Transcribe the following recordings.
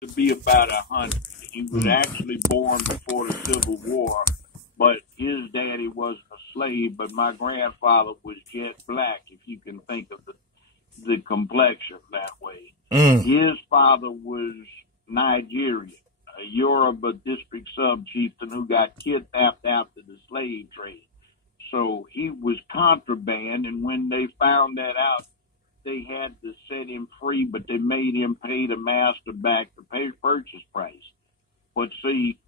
to be about 100. He was actually born before the Civil War, but his daddy wasn't a slave. But my grandfather was jet black, if you can think of the complexion that way. His father was Nigerian, a Yoruba district sub-chieftain who got kidnapped after the slave trade. So he was contraband, and when they found that out, they had to set him free, but they made him pay the master back the purchase price. But see,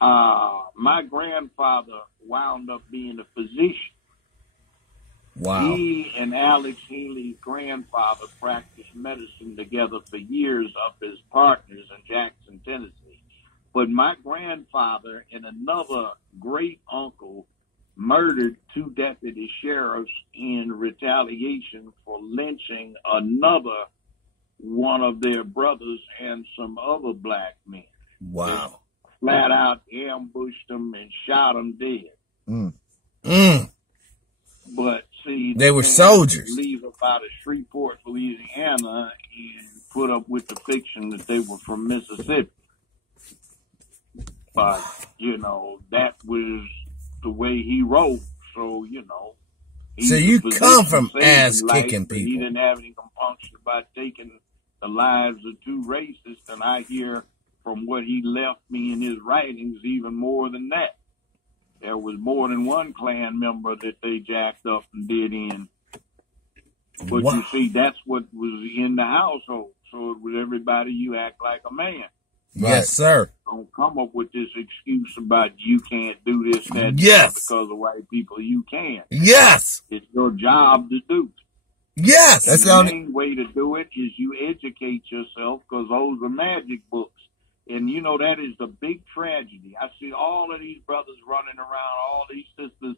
my grandfather wound up being a physician. Wow. He and Alex Haley's grandfather practiced medicine together for years up as partners in Jackson, Tennessee. But my grandfather and another great uncle murdered 2 deputy sheriffs in retaliation for lynching another one of their brothers and some other black men. Wow. They flat out ambushed them and shot them dead. But see, they were soldiers. Leave about Shreveport, Louisiana, and put up with the fiction that they were from Mississippi. But that was the way he wrote. So so you come from ass kicking people. He didn't have any compunction about taking the lives of 2 racists, and I hear from what he left me in his writings even more than that. There was more than one Klan member that they jacked up and did in. But you see, that's what was in the household. So it was everybody, you act like a man. Yes, sir. Don't come up with this excuse about you can't do this, that, yes, because of white people. You can. Yes. It's your job to do. Yes. That's the main way to do it is you educate yourself, because those are magic books. And, that is the big tragedy. I see all of these brothers running around, all these sisters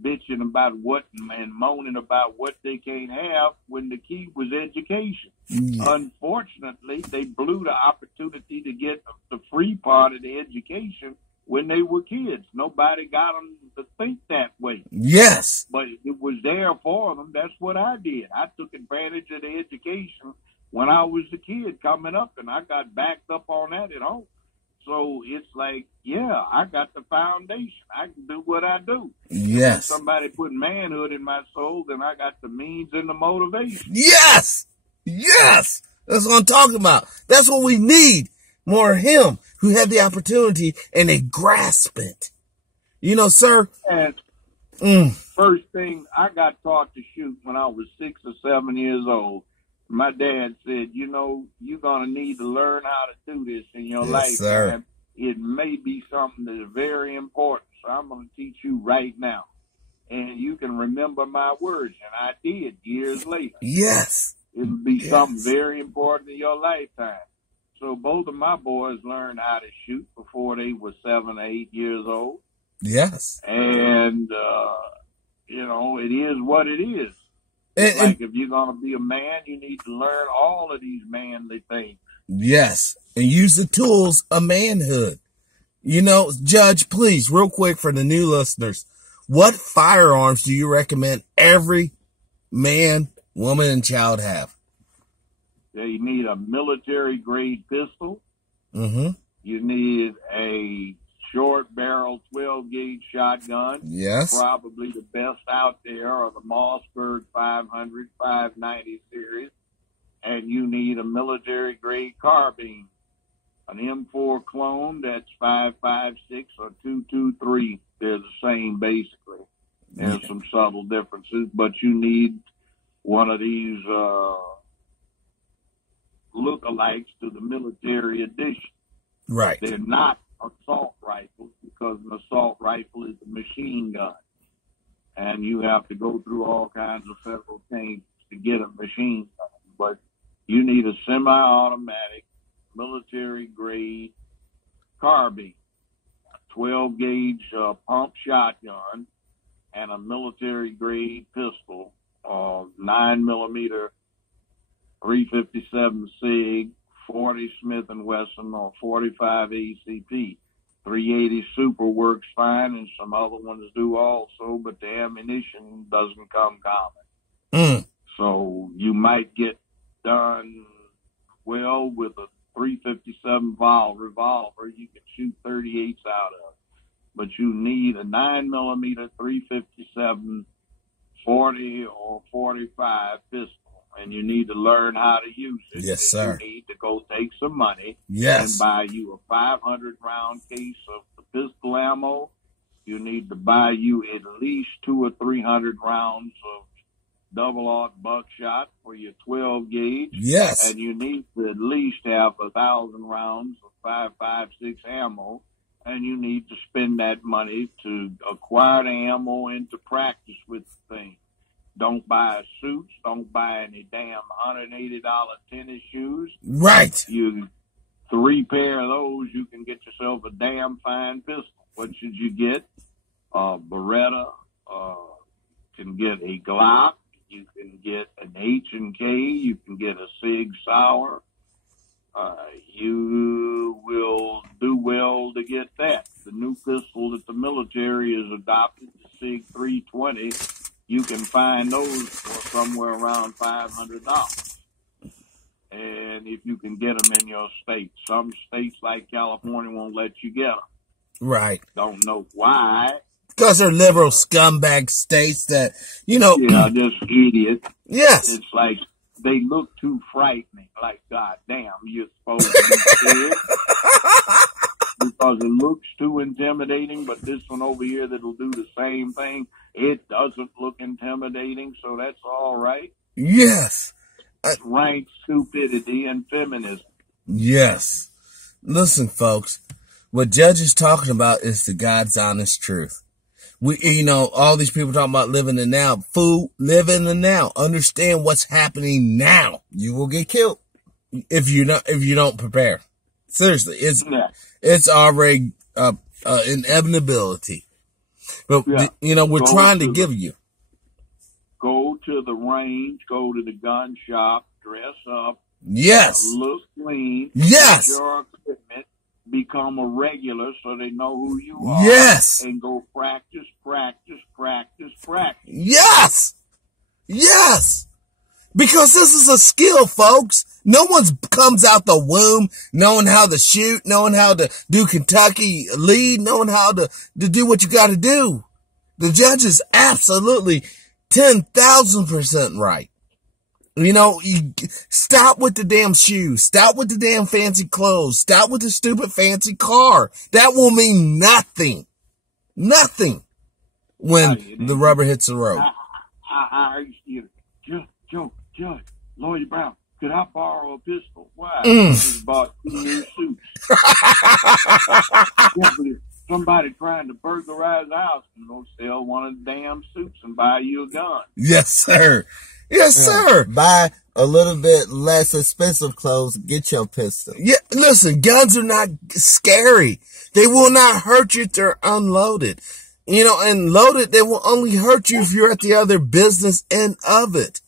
bitching about what and moaning about what they can't have when the key was education. Unfortunately, they blew the opportunity to get the free part of the education when they were kids. Nobody got them to think that way. Yes. But it was there for them. That's what I did. I took advantage of the education when I was a kid coming up, and I got backed up on that at home. So it's like, I got the foundation. I can do what I do. Yes. If somebody put manhood in my soul, then I got the means and the motivation. Yes. Yes. That's what I'm talking about. That's what we need. More of him who had the opportunity and they grasp it. Sir. And first thing, I got taught to shoot when I was 6 or 7 years old. My dad said, you're going to need to learn how to do this in your lifetime. Sir. It may be something that is very important, so I'm going to teach you right now. And you can remember my words, and I did years later. Yes. It would be something very important in your lifetime. So both of my boys learned how to shoot before they were 7 or 8 years old. Yes. And, it is what it is. Like if you're going to be a man, you need to learn all of these manly things. Yes. And use the tools of manhood. Judge, please, real quick for the new listeners, what firearms do you recommend every man, woman, and child have? They need a military-grade pistol. Mm-hmm. You need a short-barrel 12-gauge shotgun. Yes. Probably the best out there are the Mossberg 500, 590 series. And you need a military-grade carbine. An M4 clone, that's 5.56 or 2.23. They're the same, basically. There's some subtle differences, but you need one of these lookalikes to the military edition. Right. They're not assault rifles, because an assault rifle is a machine gun. And you have to go through all kinds of federal things to get a machine gun. But you need a semi-automatic, military-grade carbine, a 12-gauge pump shotgun, and a military-grade pistol, 9mm 357 SIG, 40 Smith & Wesson, or 45 ACP. 380 Super works fine, and some other ones do also, but the ammunition doesn't come common. So you might get done well with a .357 revolver. You can shoot 38s out of, but you need a 9mm .357, 40 or 45 pistol, and you need to learn how to use it. Yes, sir. You need to go take some money and Yes. buy you a 500-round case of the pistol ammo. You need to buy you at least 200 or 300 rounds of double-aught buckshot for your 12 gauge. Yes. And you need to at least have 1,000 rounds of 5.56 ammo. And you need to spend that money to acquire the ammo and to practice with the thing. Don't buy suits. Don't buy any damn $180 tennis shoes. Right. You 3 pair of those, you can get yourself a damn fine pistol. What should you get? Beretta. Can get a Glock. You can get an H&K. You can get a Sig Sauer. You will do well to get that. The new pistol that the military has adopted, the Sig 320, you can find those for somewhere around $500. And if you can get them in your state, some states like California won't let you get them. Right. Don't know why. Because they're liberal scumbag states that, Yeah, just idiot. Yes. It's like they look too frightening. Like, God damn, you're supposed to be scared. Because it looks too intimidating, but this one over here that'll do the same thing, it doesn't look intimidating, so that's all right. Yes. Rank stupidity and feminism. Yes. Listen, folks, what Judge is talking about is the God's honest truth. All these people talking about living in the now. Fool, live in the now. Understand what's happening now. You will get killed if you don't prepare. Seriously, it's already inevitability. But we're trying to give you. Go to the range. Go to the gun shop. Dress up. Yes. Look clean. Yes. Get your equipment. Become a regular so they know who you are. Yes. And go practice. Yes. Yes. Because this is a skill, folks. No one comes out the womb knowing how to shoot, knowing how to do Kentucky lead, knowing how to do what you got to do. The Judge is absolutely 10,000% right. Stop with the damn shoes. Stop with the damn fancy clothes. Stop with the stupid fancy car. That will mean nothing. Nothing when the rubber hits the road. I used to Judge, Lloyd Brown, could I borrow a pistol? Why? I just bought 2 new suits. But if somebody trying to burglarize the house, sell one of the damn suits and buy you a gun. Yes, sir. Yes, sir. Buy a little bit less expensive clothes. Get your pistol. Yeah, listen, guns are not scary. They will not hurt you if they're unloaded. And loaded, they will only hurt you if you're at the other business end of it.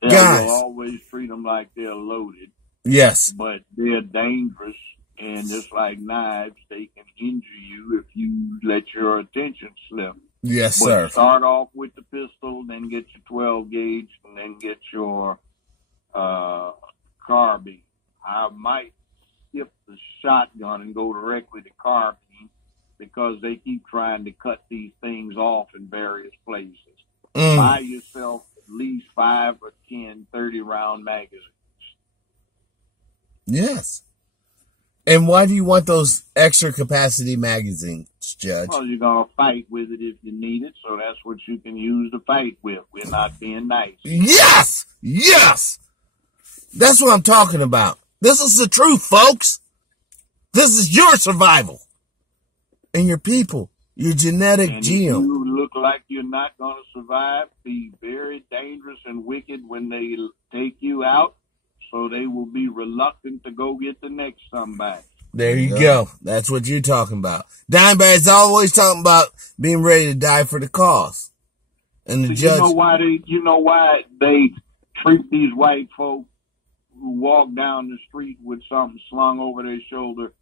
Yeah, Guys. You'll always treat them like they're loaded. Yes. But they're dangerous, and just like knives, they can injure you if you let your attention slip. Yes, but sir. Start off with the pistol, then get your 12 gauge, and then get your carbine. I might skip the shotgun and go directly to carbine because they keep trying to cut these things off in various places. Buy yourself at least 5 or 10 30-round magazines. Yes. And why do you want those extra capacity magazines, Judge? Well, you're going to fight with it if you need it, so that's what you can use to fight with. We're not being nice. Yes! Yes! That's what I'm talking about. This is the truth, folks. This is your survival. And your people, your genetic and genome. If you look like you're not going to survive, be very dangerous and wicked when they take you out, so they will be reluctant to go get the next somebody. There you go. That's what you're talking about. Dimebag's always talking about being ready to die for the cause. And the judge. You know why they treat these white folk who walk down the street with something slung over their shoulder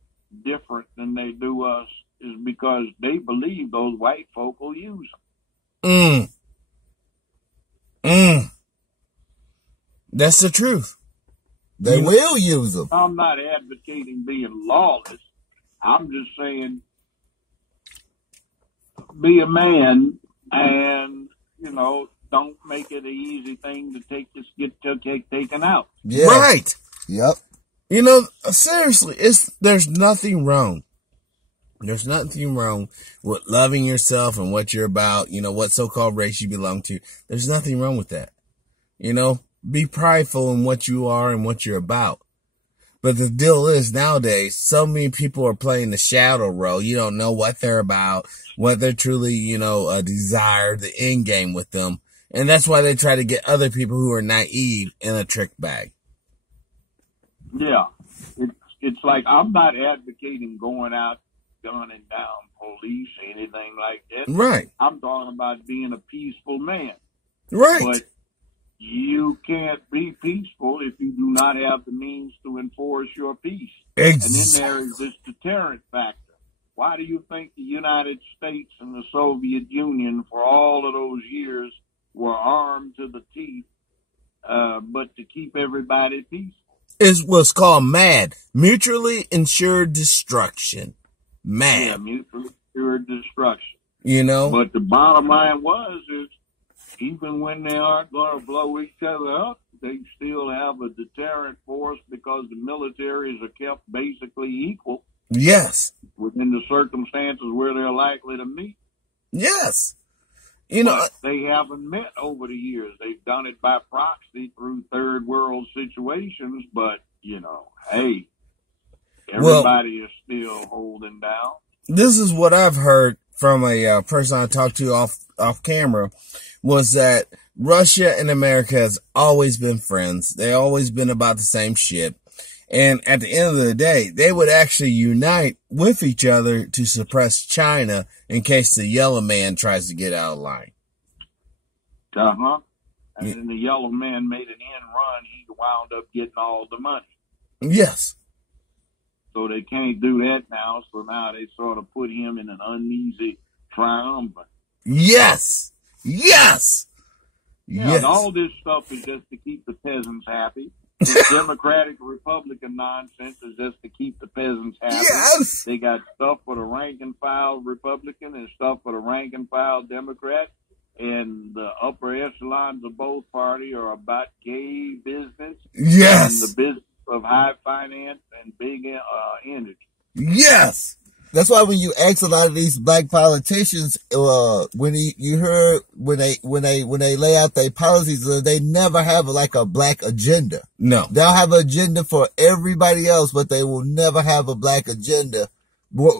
different than they do us? Is because they believe those white folk will use them. That's the truth. They will use them. I'm not advocating being lawless. I'm just saying be a man and, don't make it an easy thing to get taken out. Yeah. Right. Yep. Seriously, there's nothing wrong. There's nothing wrong with loving yourself and what you're about, what so-called race you belong to. There's nothing wrong with that. Be prideful in what you are and what you're about. But the deal is nowadays, so many people are playing the shadow role. You don't know what they're about, what they're truly, desire, the end game with them. And that's why they try to get other people who are naive in a trick bag. Yeah. It's like I'm not advocating going out gunning down police or anything like that. Right. I'm talking about being a peaceful man. Right. But you can't be peaceful if you do not have the means to enforce your peace. Exactly. And then there is this deterrent factor. Why do you think the United States and the Soviet Union for all of those years were armed to the teeth, but to keep everybody peaceful? It was called MAD, Mutually Insured Destruction. MAD. Yeah, mutually assured destruction. But the bottom line is even when they aren't going to blow each other up, they still have a deterrent force because the militaries are kept basically equal. Yes. Within the circumstances where they're likely to meet. Yes. But they haven't met over the years. They've done it by proxy through third world situations, but, hey, everybody is still holding down. This is what I've heard from a person I talked to off camera, was that Russia and America has always been friends. They've always been about the same shit. And at the end of the day, they would actually unite with each other to suppress China in case the yellow man tries to get out of line. Uh-huh. And then the yellow man made an end run. He wound up getting all the money. Yes. So they can't do that now. So now they sort of put him in an uneasy triumvirate. Yes. Yes. Yeah, yes. And all this stuff is just to keep the peasants happy. This Democratic Republican nonsense is just to keep the peasants happy. Yes. They got stuff for the rank and file Republican and stuff for the rank and file Democrat. And the upper echelons of both parties are about gay business. Yes. And the business of high finance and big energy. Yes. That's why when you ask a lot of these black politicians, when they lay out their policies, they never have a black agenda. No. They'll have an agenda for everybody else, but they will never have a black agenda.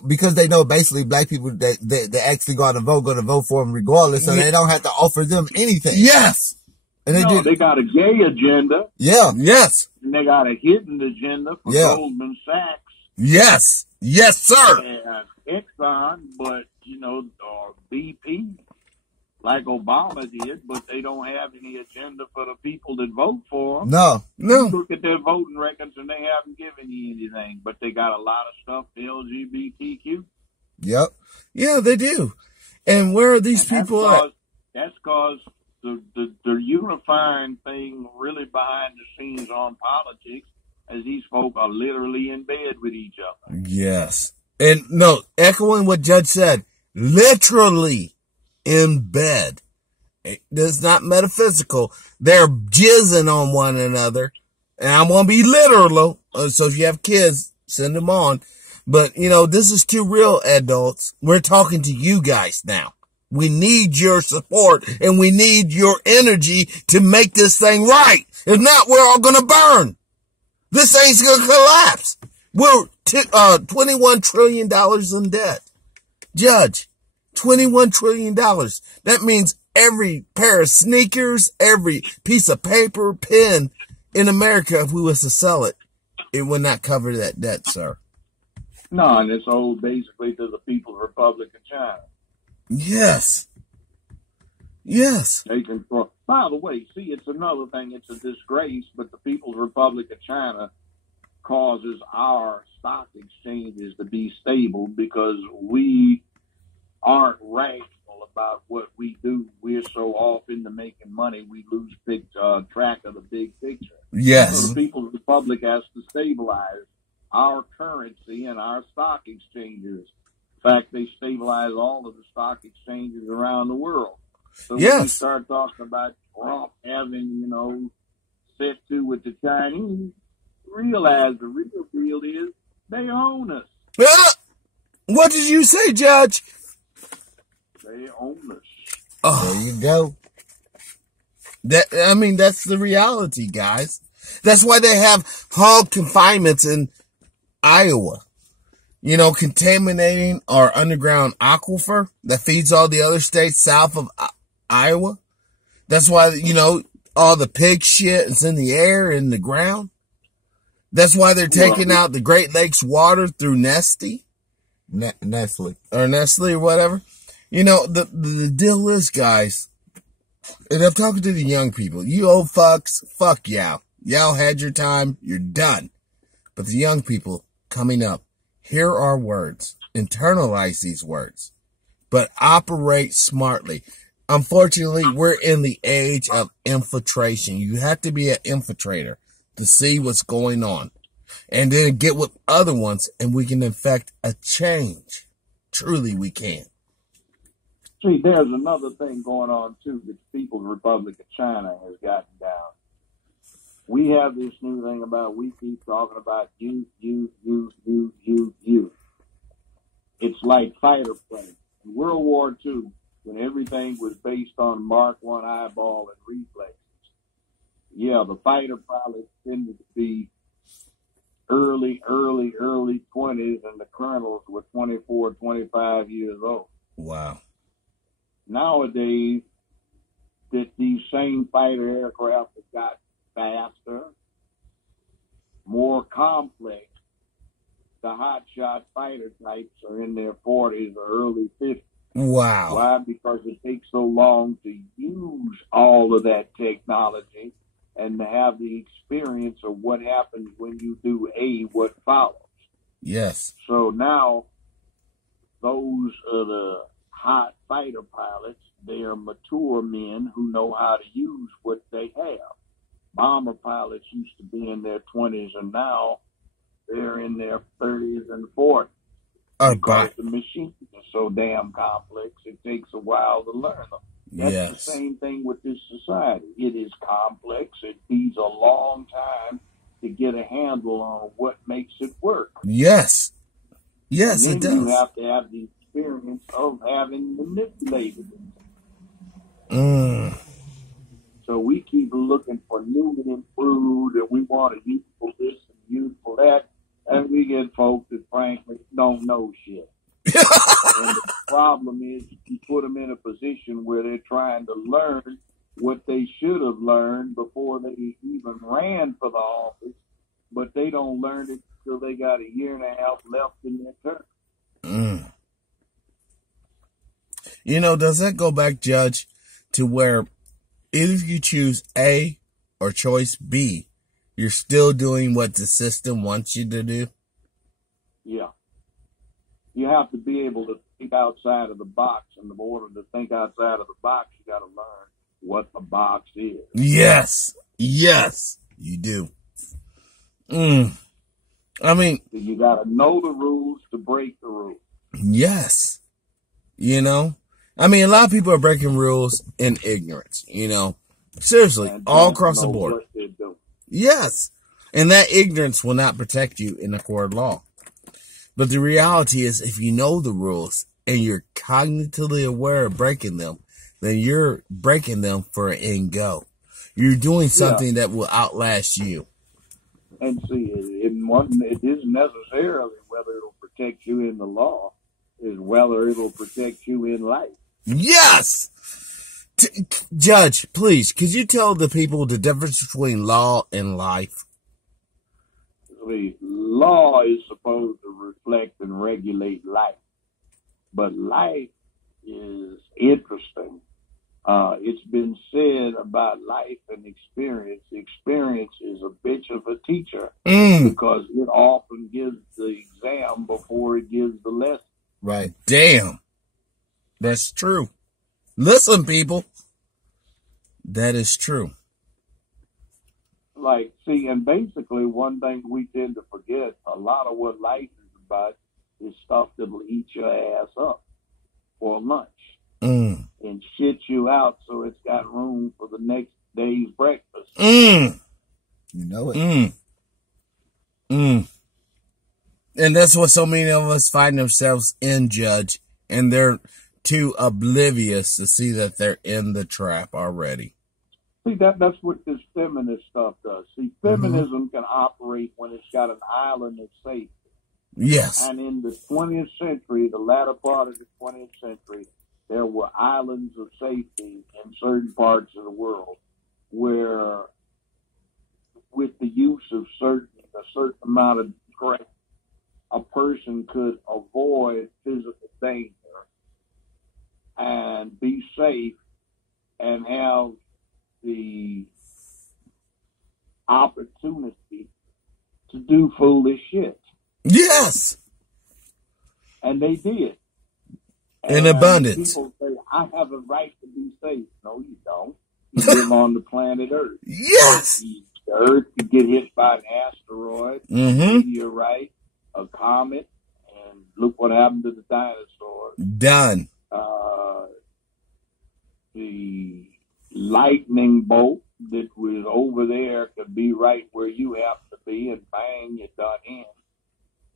Because they know basically black people they actually going to vote for them regardless, so they don't have to offer them anything. Yes. And they got a gay agenda. Yeah. Yes. And they got a hidden agenda for Goldman Sachs. Yes. Yes, sir. And Exxon, but, or BP, like Obama did, but they don't have any agenda for the people that vote for them. No. You look at their voting records and they haven't given you anything, but they got a lot of stuff for LGBTQ. Yep. Yeah, they do. And where are these people at? That's because the unifying thing really behind the scenes on politics is these folk are literally in bed with each other. Yes. And no, echoing what Judge said, literally in bed. It's not metaphysical. They're jizzing on one another. And I'm going to be literal. So if you have kids, send them on. But, this is too real, adults. We're talking to you guys now. We need your support and we need your energy to make this thing right. If not, we're all going to burn. This thing's going to collapse. We're $21 trillion in debt. Judge, $21 trillion. That means every pair of sneakers, every piece of paper, pen in America, if we was to sell it, it would not cover that debt, sir. No, and it's owed basically to the People's Republic of China. Yes. Yes. They control. By the way, see, it's another thing. It's a disgrace, but the People's Republic of China causes our stock exchanges to be stable because we aren't rational about what we do. We're so off into making money, we lose track of the big picture. Yes. So the People's Republic has to stabilize our currency and our stock exchanges. In fact, they stabilize all of the stock exchanges around the world. So when you start talking about Trump having, set to with the Chinese, realize the real deal is they own us. What did you say, Judge? They own us. Oh, there you go. That's the reality, guys. That's why they have hog confinements in Iowa. Contaminating our underground aquifer that feeds all the other states south of Iowa. That's why, all the pig shit is in the air, in the ground. That's why they're taking out the Great Lakes water through Nestle. Nestle. Or Nestle or whatever. The deal is, guys, and I'm talking to the young people. You old fucks, fuck y'all. Y'all had your time, you're done. But the young people coming up, hear our words. Internalize these words. But operate smartly. Unfortunately, we're in the age of infiltration. You have to be an infiltrator to see what's going on. And then get with other ones, and we can effect a change. Truly, we can. See, there's another thing going on, too, that the People's Republic of China has gotten down. We have this new thing about, we keep talking about you. It's like fighter planes. In World War II, when everything was based on Mark I eyeball and reflexes, the fighter pilots tended to be early 20s, and the colonels were 24, 25 years old. Wow. Nowadays, that these same fighter aircraft have got faster, more complex. The hotshot fighter types are in their 40s or early 50s. Wow. Why? Because it takes so long to use all of that technology and to have the experience of what happens when you do what follows. Yes. So now, those are the hot fighter pilots. They are mature men who know how to use what they have. Bomber pilots used to be in their 20s, and now they're in their 30s and 40s. Because the machines are so damn complex, it takes a while to learn them. That's the same thing with this society. It is complex. It needs a long time to get a handle on what makes it work. Yes. Yes, it does. You have to have the experience of having manipulated it. So we keep looking for new and improved, and we want to useful this and useful that, and we get folks that frankly don't know shit. And the problem is you put them in a position where they're trying to learn what they should have learned before they even ran for the office, but they don't learn it until they got a year and a half left in their term. Does that go back, Judge, to where if you choose A or choice B, you're still doing what the system wants you to do? Yeah. You have to be able to think outside of the box. And in order to think outside of the box, you got to learn what the box is. Yes. Yes, you do. You got to know the rules to break the rules. Yes. A lot of people are breaking rules in ignorance, Seriously, all across the board. Yes. And that ignorance will not protect you in a court of law. But the reality is, if you know the rules and you're cognitively aware of breaking them, then you're breaking them for an end goal. You're doing something that will outlast you. And see, it isn't necessarily whether it'll protect you in the law, is whether it'll protect you in life. Yes! Judge, please, could you tell the people the difference between law and life? The law is supposed to reflect and regulate life, but life is interesting. It's been said about life and experience. Experience is a bitch of a teacher because it often gives the exam before it gives the lesson. Right. Damn. That's true. Listen, people. That is true. Like, see, and basically one thing we tend to forget, a lot of what life is about is stuff that'll eat your ass up for lunch and shit you out so it's got room for the next day's breakfast. You know it. And that's what so many of us find themselves in, Judge. And they're too oblivious to see that they're in the trap already. See, that's what this feminist stuff does. See, feminism can operate when it's got an island of safety. Yes. And in the 20th century, the latter part of the 20th century, there were islands of safety in certain parts of the world where, with the use of a certain amount of strength, a person could avoid physical danger and be safe and have the opportunity to do foolish shit. Yes. And they did. In abundance. People say, I have a right to be safe. No, you don't. You live on the planet Earth. Yes. The Earth could get hit by an asteroid, a meteorite, a comet, and look what happened to the dinosaurs. Done. The lightning bolt that was over there could be right where you happen to be, and bang, you're done in.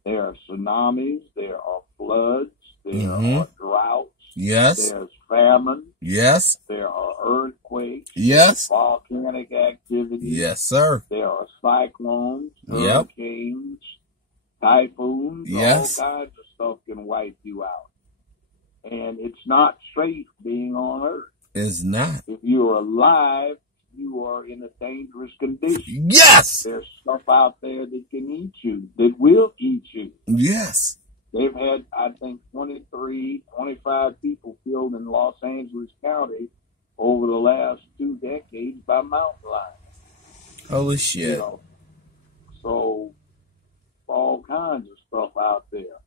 There are tsunamis, there are floods, there are droughts. Yes. There's famine. Yes. There are earthquakes. Yes. Volcanic activity. Yes, sir. There are cyclones, hurricanes, typhoons. Yes. All kinds of stuff can wipe you out. And it's not safe being on Earth. It's not. If you're alive, you are in a dangerous condition. Yes. There's stuff out there that can eat you, that will eat you. Yes. They've had, I think, 25 people killed in Los Angeles County over the last 2 decades by mountain lions. Holy shit. You know, so, all kinds of stuff out there.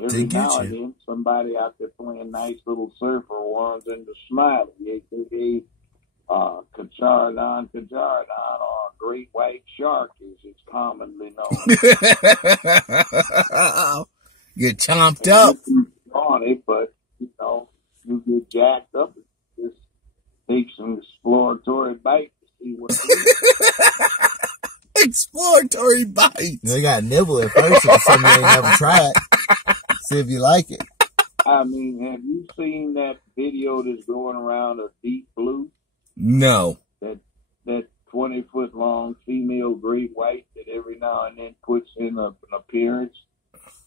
Every now and then, somebody out there playing nice little surfer runs into Smiley, a.k.a. Kacharadon, or great white shark, as it's commonly known. Get chomped up. On it, but, you know, you get jacked up and just take some exploratory bite to see what it is. Exploratory bite. You got to nibble at first if it's something you ain't never tried. See if you like it. I mean, have you seen that video that's going around of Deep Blue? No. That 20-foot long female great white that every now and then puts in an appearance?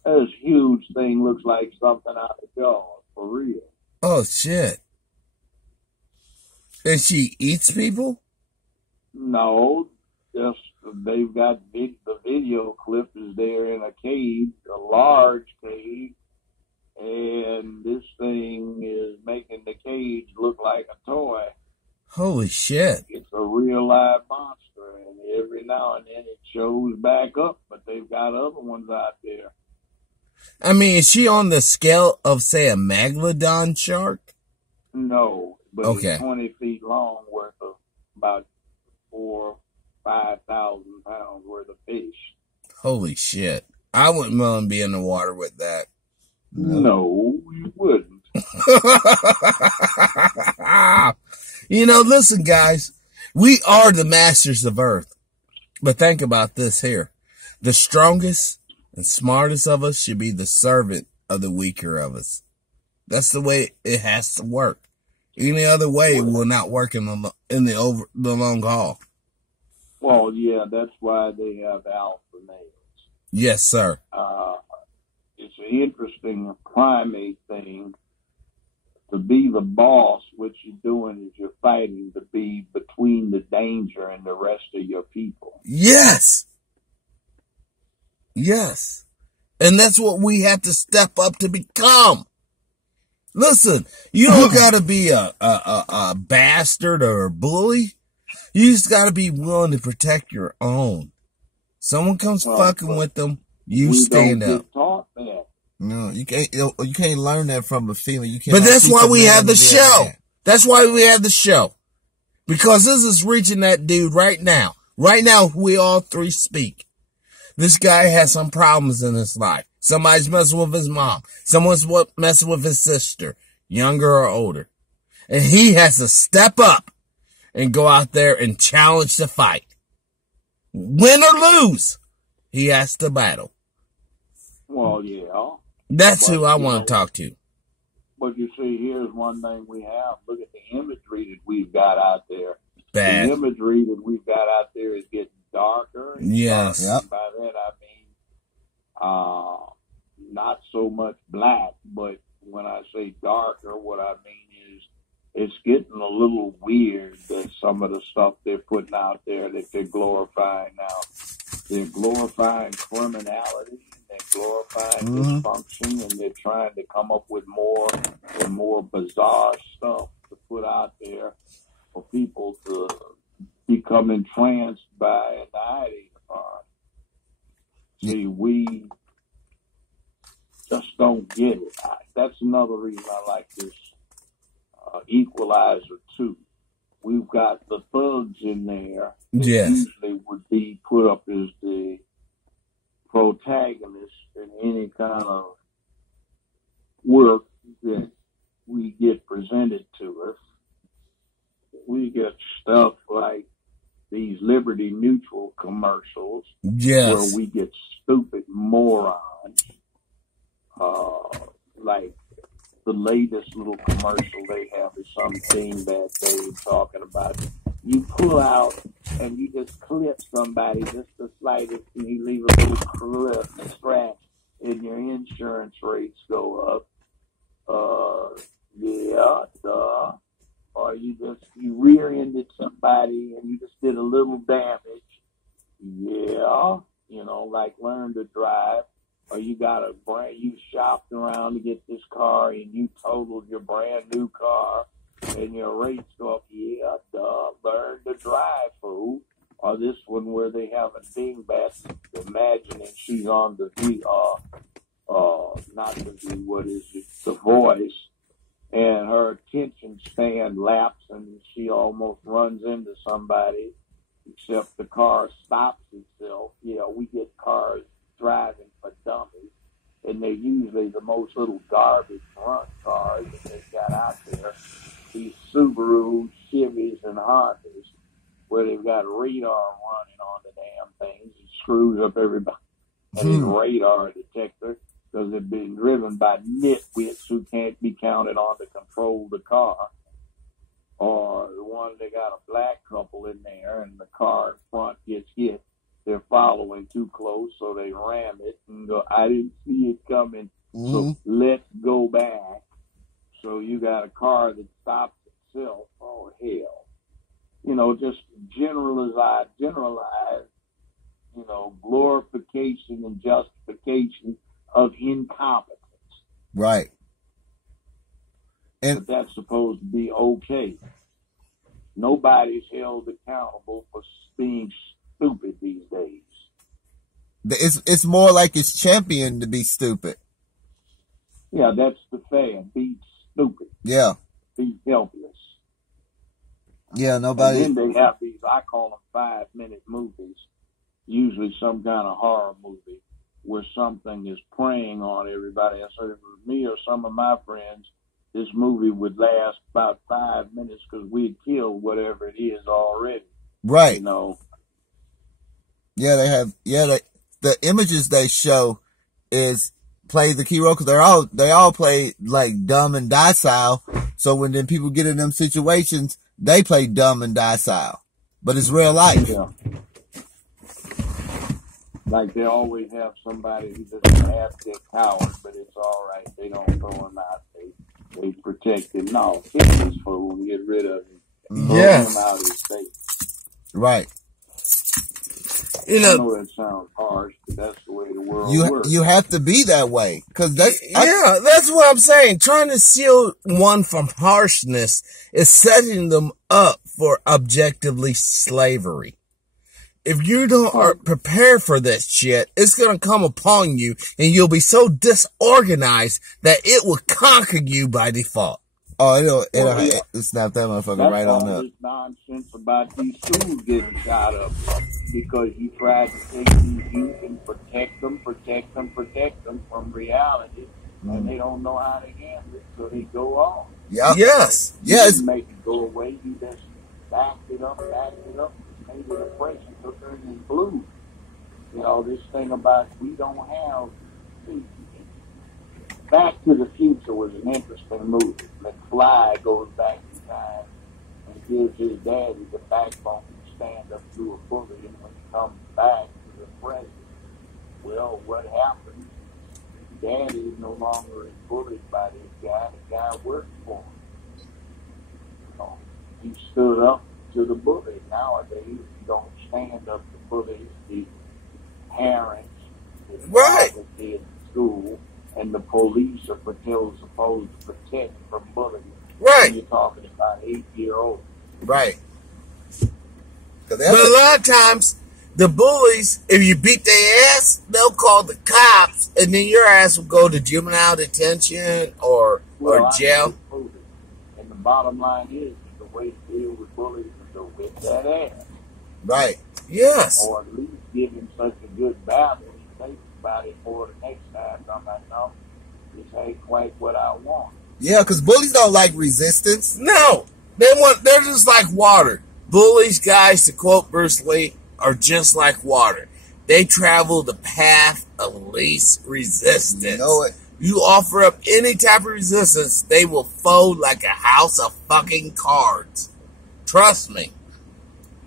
This huge thing looks like something out of Jaws, for real. Oh, shit. And she eats people? No, just they've got the video clip is there in a cage, a large cage, and this thing is making the cage look like a toy. Holy shit. It's a real live monster, and every now and then it shows back up, but they've got other ones out there. I mean, is she on the scale of, say, a megalodon shark? No, but okay. It's 20 feet long, worth of about 4,000 or 5,000 pounds worth of fish. Holy shit. I wouldn't want to be in the water with that. No, you wouldn't. You know, listen, guys. We are the masters of Earth. But think about this here. The strongest and smartest of us should be the servant of the weaker of us. That's the way it has to work. Any other way will not work in the long haul. Well, yeah, that's why they have alpha males. Yes, sir. It's an interesting primate thing. To be the boss, what you're doing is you're fighting to be between the danger and the rest of your people. Yes. Yes. And that's what we have to step up to become. Listen, you don't gotta be a bastard or a bully. You just gotta be willing to protect your own. Someone comes fucking with them, you stand up. Taught that. No, you can't learn that from a female. You can't. But that's why we have the show. That's why we have the show. Because this is reaching that dude right now. Right now, we all three speak. This guy has some problems in his life. Somebody's messing with his mom. Someone's messing with his sister, younger or older. And he has to step up and go out there and challenge the fight. Win or lose, he has to battle. Well, yeah. That's who I want to talk to. But you see, here's one thing we have. Look at the imagery that we've got out there. Bad. The imagery that we've got out there is getting darker. Yes. Darker. By that I mean, not so much black, but when I say darker, what I mean is it's getting a little weird that some of the stuff they're putting out there that they're glorifying now. They're glorifying criminality. They're glorifying dysfunction, and they're trying to come up with more and more bizarre stuff to put out there for people to become entranced by and ideate upon. See, we just don't get it. That's another reason I like this Equalizer 2. We've got the thugs in there that usually would be put up as the protagonist in any kind of work that we get presented to us. We get stuff like these Liberty Mutual commercials where we get stupid morons, like the latest little commercial they have is something that they're talking about. You pull out and you just clip somebody just the slightest, and you leave a little clip, a scratch, and your insurance rates go up. Or you rear-ended somebody and you just did a little damage. Like learn to drive. Or you got you shopped around to get this car and you totaled your brand new car and your rates go up. Learn to drive, fool. Or this one where they have a dingbat imagining she's on the The Voice, and her attention span lapses and she almost runs into somebody, except the car stops itself. We get cars driving for dummies, and they're usually the most little garbage front cars that they've got out there. These Subarus, Chevys, and Hondas, where they've got radar running on the damn things. It screws up everybody's radar detector because they've been driven by nitwits who can't be counted on to control the car. Or the one they got a black couple in there and the car in front gets hit. They're following too close, so they ram it and go, I didn't see it coming, so let's go back. So you got a car that stops itself. Oh, hell. Just generalize, glorification and justification of incompetence. Right. But that's supposed to be okay. Nobody's held accountable for being stupid these days. It's more like it's championed to be stupid. Yeah, that's the fan. Be stupid. Yeah. Be helpless. Yeah, nobody. And then they have these, I call them 5-minute movies, usually some kind of horror movie, where something is preying on everybody. I said, if it was me or some of my friends, this movie would last about 5 minutes because we'd killed whatever it is already. Right. Yeah, they have. Yeah, the images they show play the key role because they all play like dumb and docile. So when then people get in them situations, they play dumb and docile, but it's real life. Yeah. Like they always have somebody who's just an abject coward, but it's all right. They don't throw him out. They protect him. No, hit this fool and get rid of him. Throw him out of his face. Right. I know that sounds harsh, but that's the way the world works. You have to be that way. That's what I'm saying. Trying to seal one from harshness is setting them up for objectively slavery. if you don't prepare for this shit, it's going to come upon you and you'll be so disorganized that it will conquer you by default. Oh, it'll snap that motherfucker right on up. That's all this nonsense about these schools getting shot up because you tried to take these youth and protect them from reality, and they don't know how to handle it, so they go on. Yeah. Yes. You didn't make it go away. You just backed it up, made it a pressure cooker and blew. You know, this thing about we don't have. See, Back to the Future was an interesting movie. McFly goes back in time and gives his daddy the backbone to stand up to a bully, and when he comes back to the present, well, what happens? Daddy is no longer bullied by this guy. The guy worked for him. You know, he stood up to the bully. Nowadays, you don't stand up to bullies. The parents, the faculty in school, and the police are supposed to protect from bullying. Right. When you're talking about 8-year-olds. Right. But a lot of times, the bullies, if you beat their ass, they'll call the cops, and then your ass will go to juvenile detention or jail. And the bottom line is, the way to deal with bullies is to whip that ass. Right. Yes. Or at least give him such a good battle. He thinks about it more the next time. I'm like, no, this ain't quite what I want. Yeah, because bullies don't like resistance. No. They're just like water. Bullies, guys, to quote Bruce Lee, are just like water. They travel the path of least resistance. You know it. You offer up any type of resistance, they will fold like a house of fucking cards. Trust me.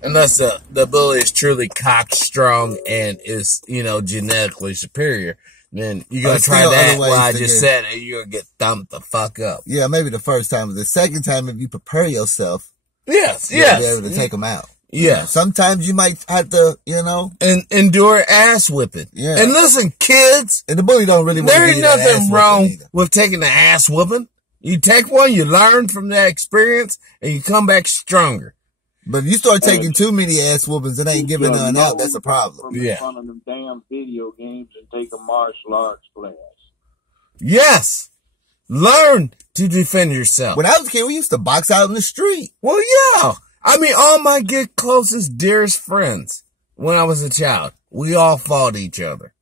Unless the bully is truly cock-strong and is, genetically superior, then you're going to try that what I just said, and you're going to get thumped the fuck up. Yeah, maybe the first time. But the second time, if you prepare yourself, yes, you'll be able to take them out. Yeah. Sometimes you might have to, and endure ass whipping. Yeah. And listen, kids. And the bully don't really want to There ain't nothing wrong with taking the ass whipping. You take one, you learn from that experience, and you come back stronger. But if you start taking too many ass whoopings and ain't giving none out, that's a problem. From in front of them damn video games and take a martial arts class. Yes. Learn to defend yourself. When I was a kid, we used to box out in the street. Well, yeah. I mean, all my good, closest, dearest friends, when I was a child, we all fought each other.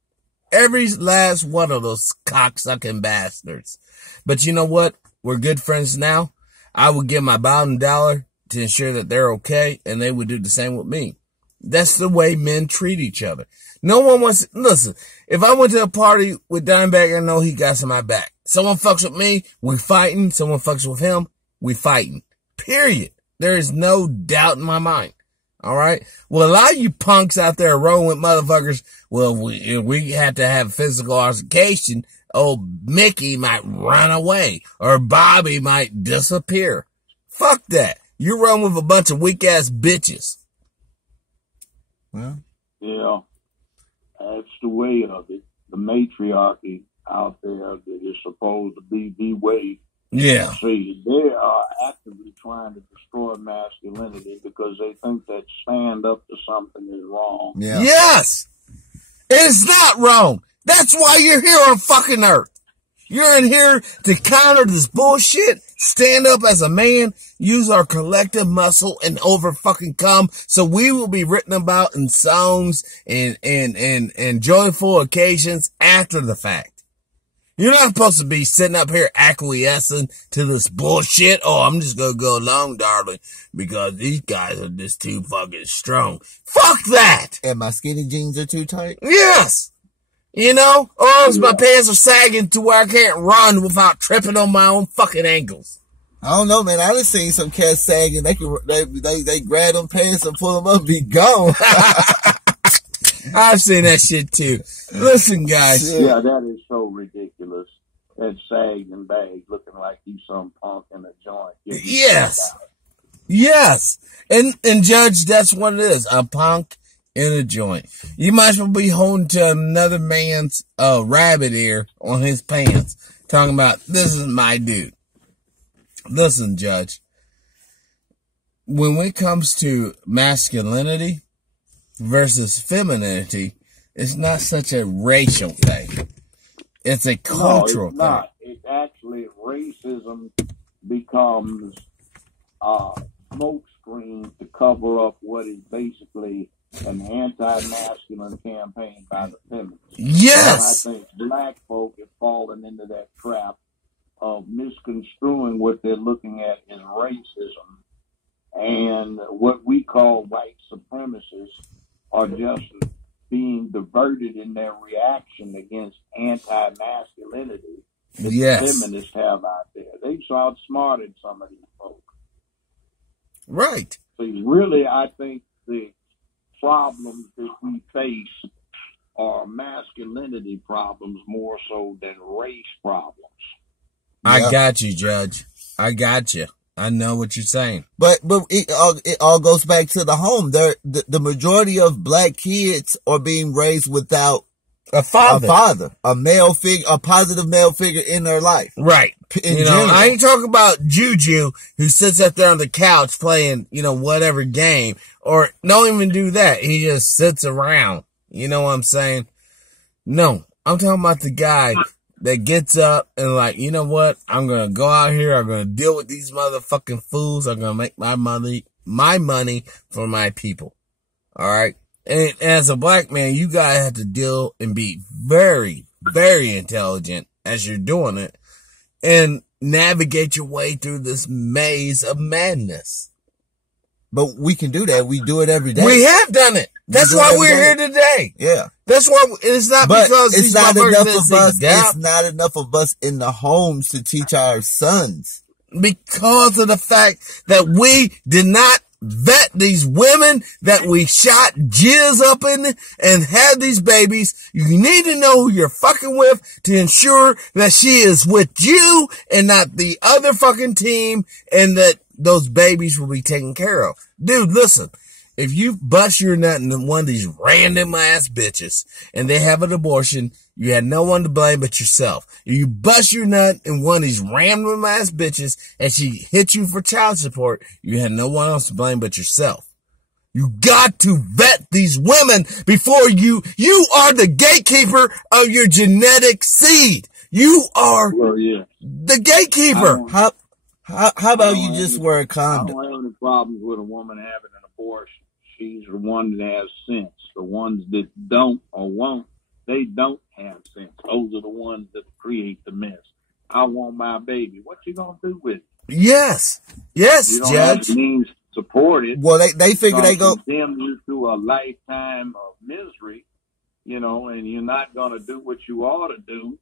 Every last one of those cocksucking bastards. But you know what? We're good friends now. I would give my bottom dollar to ensure that they're okay, and they would do the same with me. That's the way men treat each other. No one wants, listen, if I went to a party with Dimebag, I know he got some my back. Someone fucks with me, we fighting. Someone fucks with him, we fighting. Period. There is no doubt in my mind. All right. Well, a lot of you punks out there rolling with motherfuckers. Well, we have to have physical altercation. Old Mickey might run away or Bobby might disappear. Fuck that. You run with a bunch of weak ass bitches. Well, yeah, that's the way of it. The matriarchy out there that is supposed to be the way. Yeah. See, they are actively trying to destroy masculinity because they think that stand up to something is wrong. Yeah. Yes. It is not wrong. That's why you're here on fucking Earth. You're in here to counter this bullshit, stand up as a man, use our collective muscle and over fucking come so we will be written about in songs and joyful occasions after the fact. You're not supposed to be sitting up here acquiescing to this bullshit. Oh, I'm just going to go along, darling, because these guys are just too fucking strong. Fuck that! And my skinny jeans are too tight? Yes! Or else my pants are sagging to where I can't run without tripping on my own fucking ankles. I don't know, man. I done seen some cats sagging. They grab them pants and pull them up and be gone. I've seen that shit too. Listen, guys. Yeah, that is so ridiculous. That sagged and bagged looking like you some punk in a joint. Yes. Yes. And Judge, that's what it is. A punk in a joint. You might as well be holding to another man's rabbit ear on his pants. Talking about, this is my dude. Listen, Judge. When it comes to masculinity, versus femininity is not such a racial thing. It's a cultural thing. No, it's not. It actually, racism becomes a smokescreen to cover up what is basically an anti-masculine campaign by the feminists. Yes! And I think black folk have fallen into that trap of misconstruing what they're looking at as racism, and what we call white supremacists are just being diverted in their reaction against anti-masculinity that the feminists have out there. They've outsmarted some of these folks. Right. So really, I think the problems that we face are masculinity problems more so than race problems. I got you, Judge. I got you. I know what you're saying. But it all goes back to the home. The majority of black kids are being raised without a father, a male figure, a positive male figure in their life. Right. I ain't talking about Juju who sits up there on the couch playing, whatever game, or don't even do that. He just sits around. You know what I'm saying? No, I'm talking about the guy that gets up and like, you know what? I'm going to go out here. I'm going to deal with these motherfucking fools. I'm going to make my money for my people. All right. And as a black man, you gotta have to deal and be very, very intelligent as you're doing it and navigate your way through this maze of madness. But we can do that. We do it every day. We have done it. That's why we're here today. Yeah. That's why it's not because it's not enough of us. It's not enough of us in the homes to teach our sons. Because of the fact that we did not vet these women that we shot jizz up in and had these babies. You need to know who you're fucking with to ensure that she is with you and not the other fucking team, and that those babies will be taken care of. Dude, listen. If you bust your nut in one of these random ass bitches and they have an abortion, you had no one to blame but yourself. If you bust your nut in one of these random ass bitches and she hit you for child support, you had no one else to blame but yourself. You got to vet these women before you are the gatekeeper of your genetic seed. You are the gatekeeper. How about you just wear a condom? I don't have any problems with a woman having an abortion. She's the one that has sense. The ones that don't or won't, they don't have sense. Those are the ones that create the mess. I want my baby. What you gonna do with it? Yes, you don't Judge. Have the means to support it. Well, they figure they go condemn you to a lifetime of misery, and you're not gonna do what you ought to do.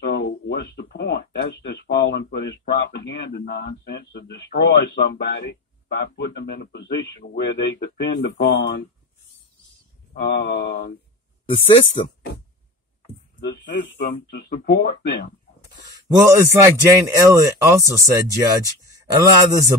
So what's the point? That's just falling for this propaganda nonsense to destroy somebody by putting them in a position where they depend upon the system to support them. Well, it's like Jane Elliott also said, Judge, a lot of this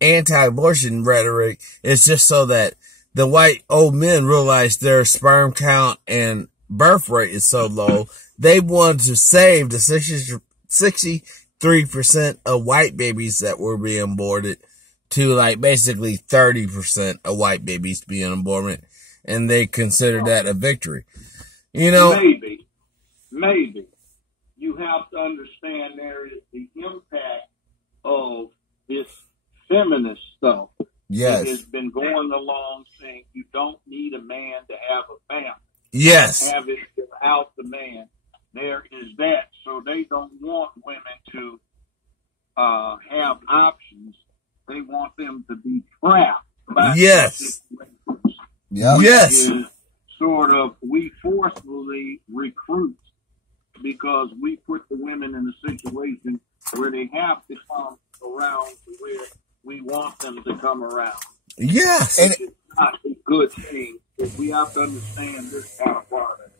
anti-abortion rhetoric is just so that the white old men realize their sperm count and birth rate is so low. They want to save the 63% of white babies that were being aborted to like basically 30% of white babies being aborted, and they consider that a victory. Maybe. You have to understand there is the impact of this feminist stuff. Yes. It has been going along saying you don't need a man to have a family. Yes. Have it without the man. There is that. So they don't want women to have options. They want them to be trapped by yes. Yes. Sort of, we forcefully recruit because we put the women in a situation where they have to come around to where we want them to come around. Yes. And it's not a good thing. If we have to understand this kind of part of it.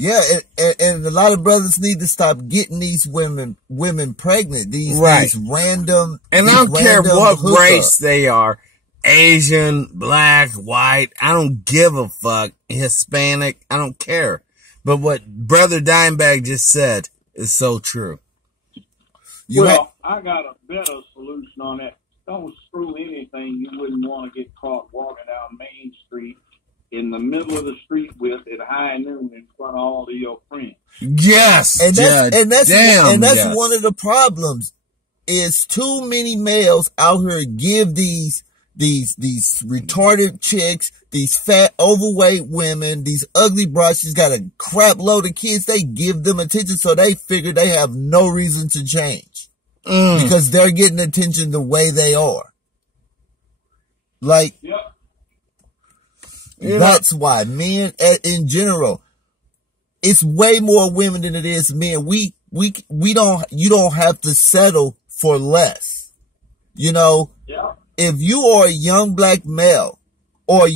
Yeah, and a lot of brothers need to stop getting these women pregnant. These random. And I don't care what race they are. Asian, black, white. I don't give a fuck. Hispanic. I don't care. But what Brother Dimebag just said is so true. I got a better solution on that. don't screw anything you wouldn't want to get caught walking down Main Street in the middle of the street with at high noon in front of all of your friends. Yes, and that's yes. one of the problems. Is too many males out here give these retarded chicks, these fat, overweight women, these ugly broads. She's got a crap load of kids. They give them attention, so they figure they have no reason to change because they're getting attention the way they are. Like, yep. That's why men in general, it's way more women than it is men. You don't have to settle for less. You know, yeah. If you are a young black male, or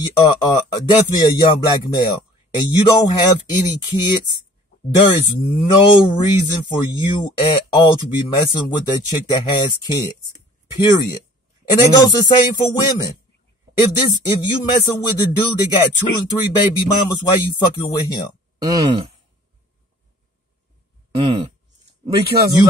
definitely a young black male, and you don't have any kids, there is no reason for you at all to be messing with a chick that has kids. Period. And that goes the same for women. If you messing with a dude that got 2 and 3 baby mamas, why you fucking with him? Because you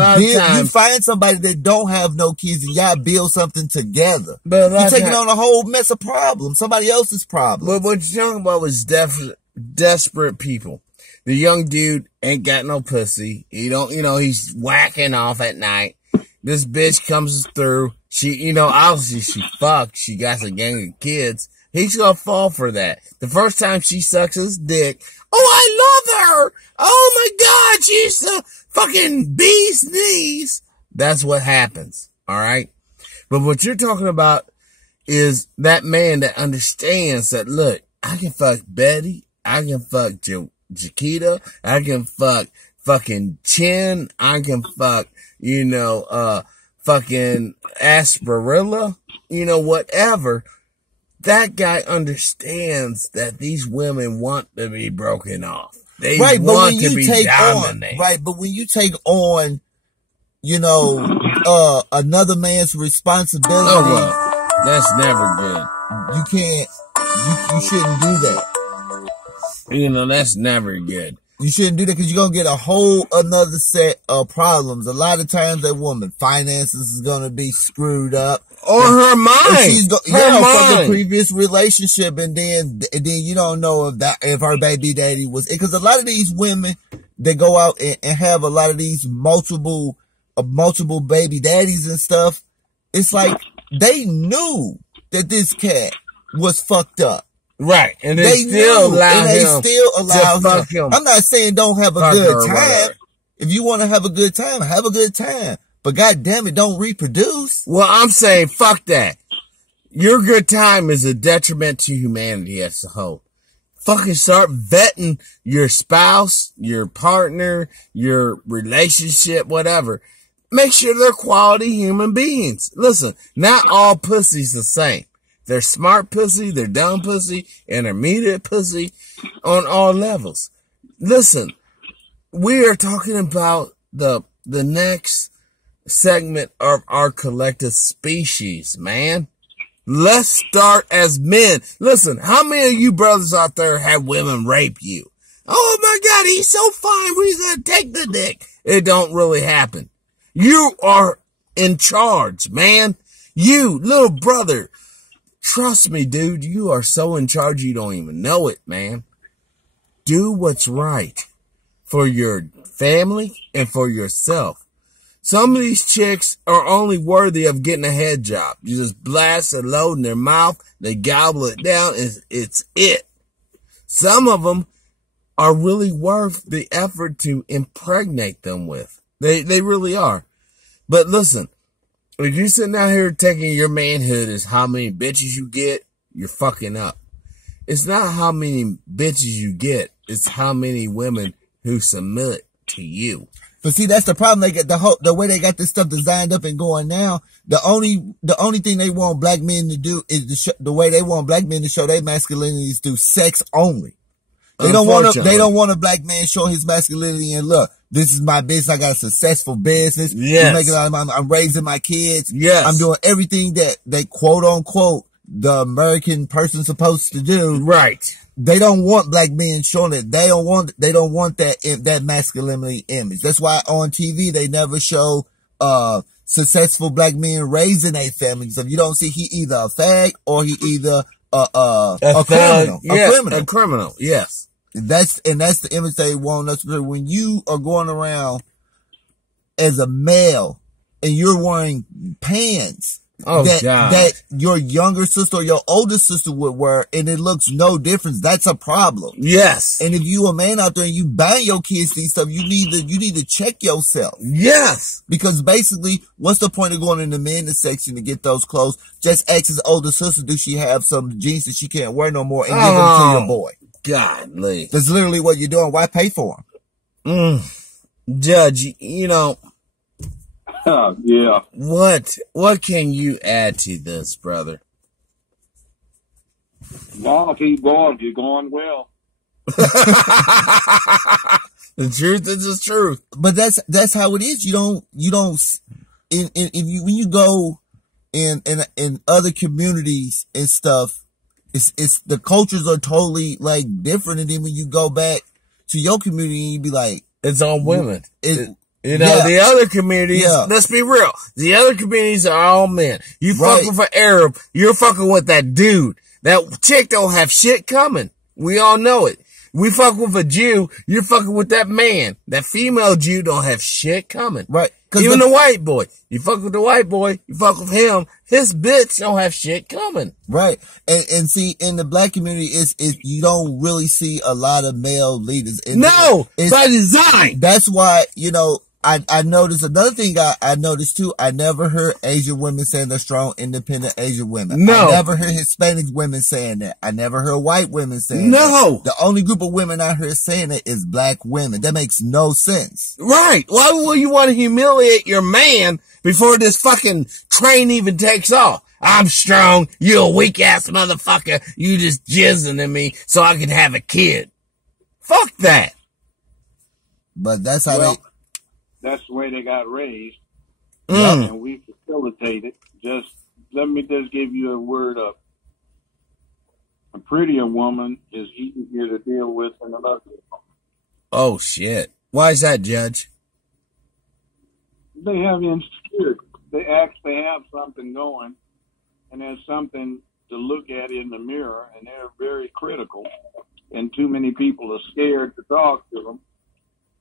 find somebody that don't have no kids and y'all build something together. But you're taking on a whole mess of problems, somebody else's problems. But what you're talking about was desperate people. The young dude ain't got no pussy. He's whacking off at night. This bitch comes through. She, obviously she fucked. She got a gang of kids. He's gonna fall for that. The first time she sucks his dick, oh, I love her. Oh my God, she's the fucking bee's knees. That's what happens. All right. But what you're talking about is that man that understands that, look, I can fuck Betty. I can fuck Jaquita. I can fuck fucking Chin. I can fuck, fucking Asperilla, whatever. That guy understands that these women want to be broken off. They want to be dominated. But when you take on, another man's responsibility. Oh, well, that's never good. You shouldn't do that. That's never good. You shouldn't do that because you're going to get a whole another set of problems. A lot of times that woman finances is going to be screwed up. Or her mind. From the previous relationship. And then you don't know if her baby daddy was, because a lot of these women, they go out and have a lot of these multiple baby daddies and stuff. It's like they knew that this cat was fucked up. Right. And they still allow him. I'm not saying don't have a good time. If you want to have a good time, have a good time. But God damn it, don't reproduce. Well, I'm saying fuck that. Your good time is a detriment to humanity as a whole. Fucking start vetting your spouse, your partner, your relationship, whatever. Make sure they're quality human beings. Listen, not all pussy's the same. They're smart pussy, they're dumb pussy, intermediate pussy on all levels. Listen, we are talking about the next segment of our collective species, man. Let's start as men. Listen, how many of you brothers out there have women rape you? Oh my God, he's so fine, we're gonna take the dick. It don't really happen. You are in charge, man. You, little brother. Trust me, dude, you are so in charge you don't even know it, man. Do what's right for your family and for yourself. Some of these chicks are only worthy of getting a head job. You just blast a load in their mouth, they gobble it down, and it's it. Some of them are really worth the effort to impregnate them with. They really are. But listen, if you're sitting out here taking your manhood as how many bitches you get, you're fucking up. It's not how many bitches you get, it's how many women who submit to you. But see, that's the problem. They get the way they got this stuff designed up and going now. The only thing they want black men to do is the way they want black men to show their masculinity is through sex only. They don't want a black man showing his masculinity and look, this is my business. I got a successful business. Yes. I'm raising my kids. Yes. I'm doing everything that they quote unquote the American person's supposed to do. Right. They don't want black men showing it. They don't want that masculinity image. That's why on TV they never show successful black men raising a family. So you don't see he either a fag or he either a criminal. Yes, a criminal. A criminal, yes. That's the image they want us to do. When you are going around as a male and you're wearing pants that your younger sister or your older sister would wear, and it looks no difference, that's a problem. Yes. And if you a man out there and you buying your kids these stuff, you need to check yourself. Yes. Because basically, what's the point of going in the men's section to get those clothes? Just ask his older sister, do she have some jeans that she can't wear no more, and give them to your boy. Godly. That's literally what you're doing. Why pay for them? Judge, you know. Yeah. What can you add to this, brother? Well, keep going. You're going well. The truth is the truth. But that's how it is. When you go in other communities and stuff, it's the cultures are totally like different. And then when you go back to your community and you be like, it's all women. You know, the other communities, let's be real. The other communities are all men. You fucking with an Arab, you're fucking with that dude. That chick don't have shit coming. We all know it. We fuck with a Jew, you're fucking with that man. That female Jew don't have shit coming. Right. Even the white boy. You fuck with the white boy, you fuck with him, his bitch don't have shit coming. Right. And see, in the black community, you don't really see a lot of male leaders. No! By design! That's why, I noticed another thing I noticed too. I never heard Asian women saying they're strong, independent Asian women. No. I never heard Hispanic women saying that. I never heard white women saying that. No. The only group of women I heard saying it is black women. That makes no sense. Right. Why would you want to humiliate your man before this fucking train even takes off? I'm strong. You a weak ass motherfucker. You just jizzing in me so I can have a kid. Fuck that. But that's how that's the way they got raised. And we facilitate it. Let me give you a word up. A prettier woman is easier to deal with than an ugly woman. Oh shit. Why is that, Judge? They have insecurity. They actually have something going, and there's something to look at in the mirror, and they're very critical. And too many people are scared to talk to them.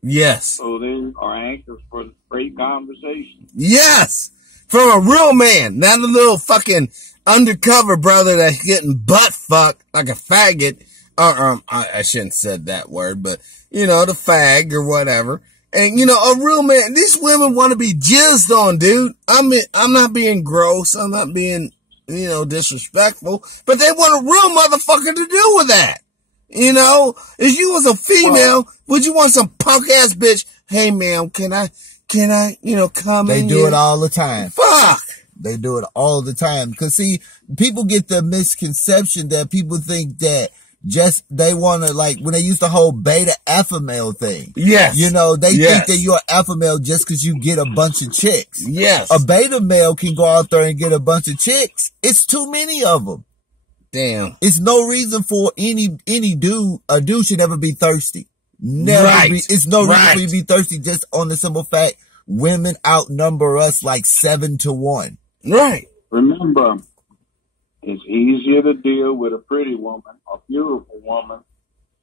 Yes. So they are anxious for great conversation. Yes! From a real man, not a little fucking undercover brother that's getting butt fucked like a faggot. I shouldn't have said that word, but, the fag or whatever. And, a real man, these women want to be jizzed on, dude. I'm not being gross. I'm not being, disrespectful, but they want a real motherfucker to do with that. If you was a female, would you want some punk ass bitch? Hey, ma'am, can I, come in? They do it all the time. Fuck. They do it all the time. Cause see, people get the misconception that people think that they want to, like, when they use the whole beta alpha male thing. Yes. They think that you're an alpha male just cause you get a bunch of chicks. Yes. A beta male can go out there and get a bunch of chicks. It's too many of them. Damn. It's no reason for a dude should never be thirsty. It's no reason for you to be thirsty just on the simple fact women outnumber us like 7-1. Right. Remember, it's easier to deal with a pretty woman, a beautiful woman,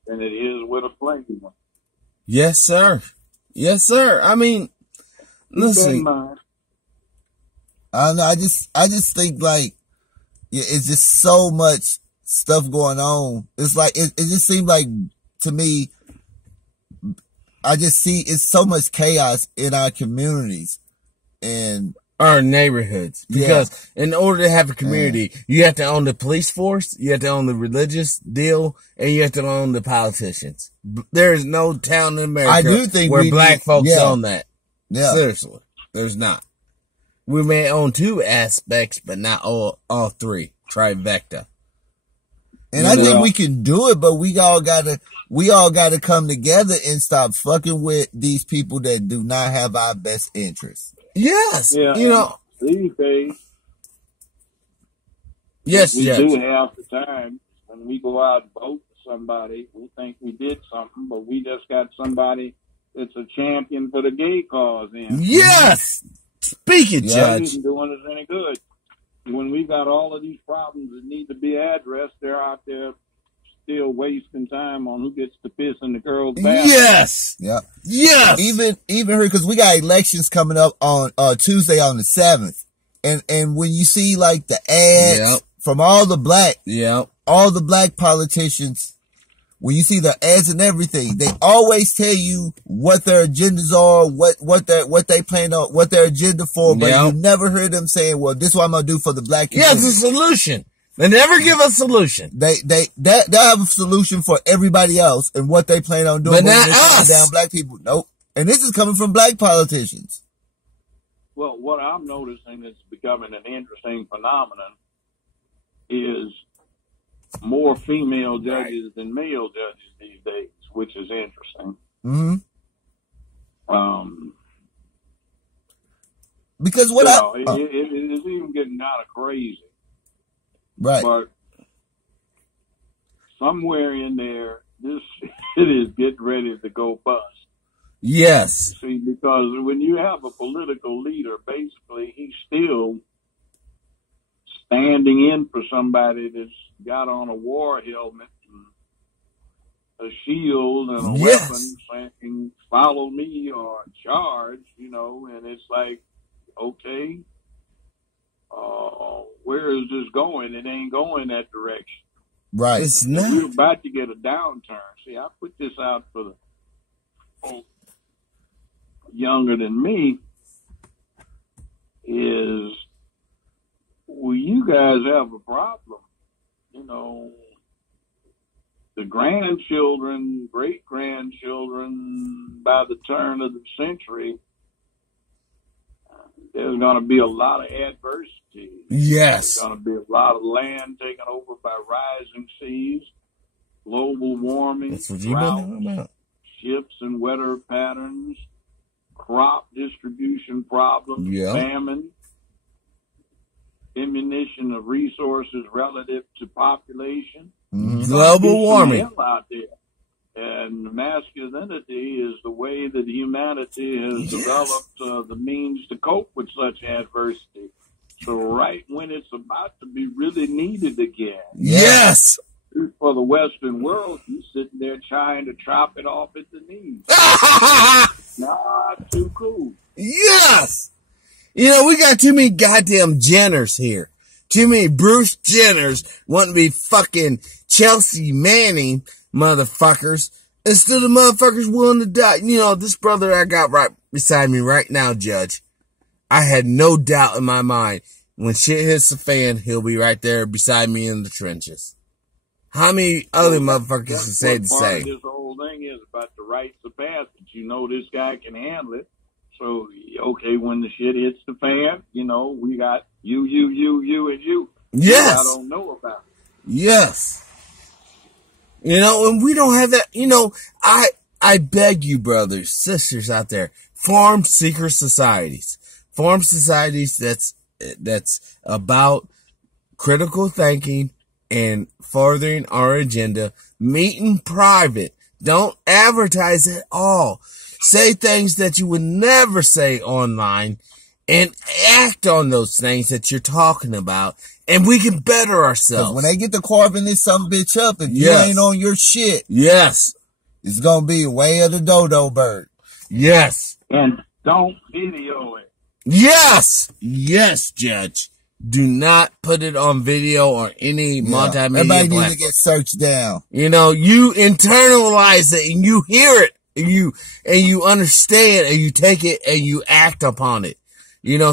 than it is with a plain one. Yes, sir. Yes, sir. I mean, listen. I just think like, it's just so much stuff going on. It's like, it just seemed like, to me, I just see it's so much chaos in our communities and our neighborhoods. Because in order to have a community, you have to own the police force, you have to own the religious deal, and you have to own the politicians. There is no town in America where black folks own that. Yeah. Seriously. There's not. We may own two aspects, but not all three. Trifecta. And I think we can do it, but we all gotta come together and stop fucking with these people that do not have our best interests. Yes. Yeah, these days. Yes, we do have the time when we go out and vote for somebody. We think we did something, but we just got somebody that's a champion for the gay cause in. Yes. Speak it, Yeah. Judge. Isn't doing us any good. When we got all of these problems that need to be addressed, they're out there still wasting time on who gets to piss in the girl's bathroom. Yes. Yeah. Yes. Even her, because we got elections coming up on Tuesday on the 7th. And when you see like the ads Yep. from all the black politicians, when you see the ads and everything, they always tell you what their agendas are, what they plan on, what their agenda for, but Yep. you never hear them saying, well, this is what I'm going to do for the black Yes, community. a solution. They never give a solution. They'll have a solution for everybody else and what they plan on doing. But when not they take us. down black people. Nope. And this is coming from black politicians. Well, what I'm noticing is becoming an interesting phenomenon is more female judges than male judges these days, which is interesting. Mm-hmm. Um, Because what it is even getting kind of crazy. right. But somewhere in there, it is getting ready to go bust. Yes. See, because when you have a political leader, basically he's still standing in for somebody that's got on a war helmet and a shield and a Yes. weapon saying, follow me or charge, and it's like, okay, where is this going? It ain't going that direction. Right. It's And not. we're about to get a downturn. See, I put this out for the folks younger than me, is, well, you guys have a problem. The grandchildren, great-grandchildren, by the turn of the century, there's going to be a lot of adversity. Yes. There's going to be a lot of land taken over by rising seas, global warming, That's what you've been drought, talking about. shifts and weather patterns, crop distribution problems, Yeah. famine, diminution of resources relative to population. Mm-hmm. Global There's some warming. hell out there. And masculinity is the way that humanity has developed the means to cope with such adversity. So right when it's about to be really needed again, Yes. for the Western world, you're sitting there trying to chop it off at the knees. Not too cool. Yes. We got too many goddamn Jenners here. Too many Bruce Jenners wanting to be fucking Chelsea Manning motherfuckers instead of motherfuckers willing to die. This brother I got right beside me right now, Judge, I had no doubt in my mind when shit hits the fan, he'll be right there beside me in the trenches. How many other motherfuckers can say the Part of same? this whole thing is about the rites of passage. This guy can handle it. So, okay, when the shit hits the fan, we got you, and you. Yes. I don't know about it. Yes. And we don't have that, I beg you, brothers, sisters out there, form secret societies. Form societies that's about critical thinking and furthering our agenda. Meet in private. Don't advertise at all. Say things that you would never say online and act on those things that you're talking about, and we can better ourselves. When they get to carving this some bitch up, if you Yes. ain't on your shit, Yes. it's gonna be way of the dodo bird. Yes. And don't video it. Yes. Yes, Judge. Do not put it on video or any multimedia Everybody platform. needs to get searched down. You internalize it and you hear it and you understand and you take it and you act upon it.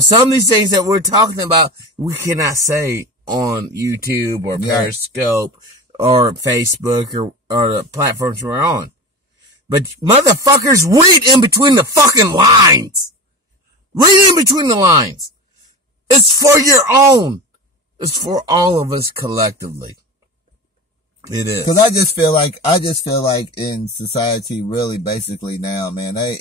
Some of these things that we're talking about, we cannot say on YouTube or Periscope or Facebook or the platforms we're on. But motherfuckers, read in between the fucking lines. Read in between the lines. It's for your own. It's for all of us collectively. It is. Cause I just feel like in society really basically now, man, I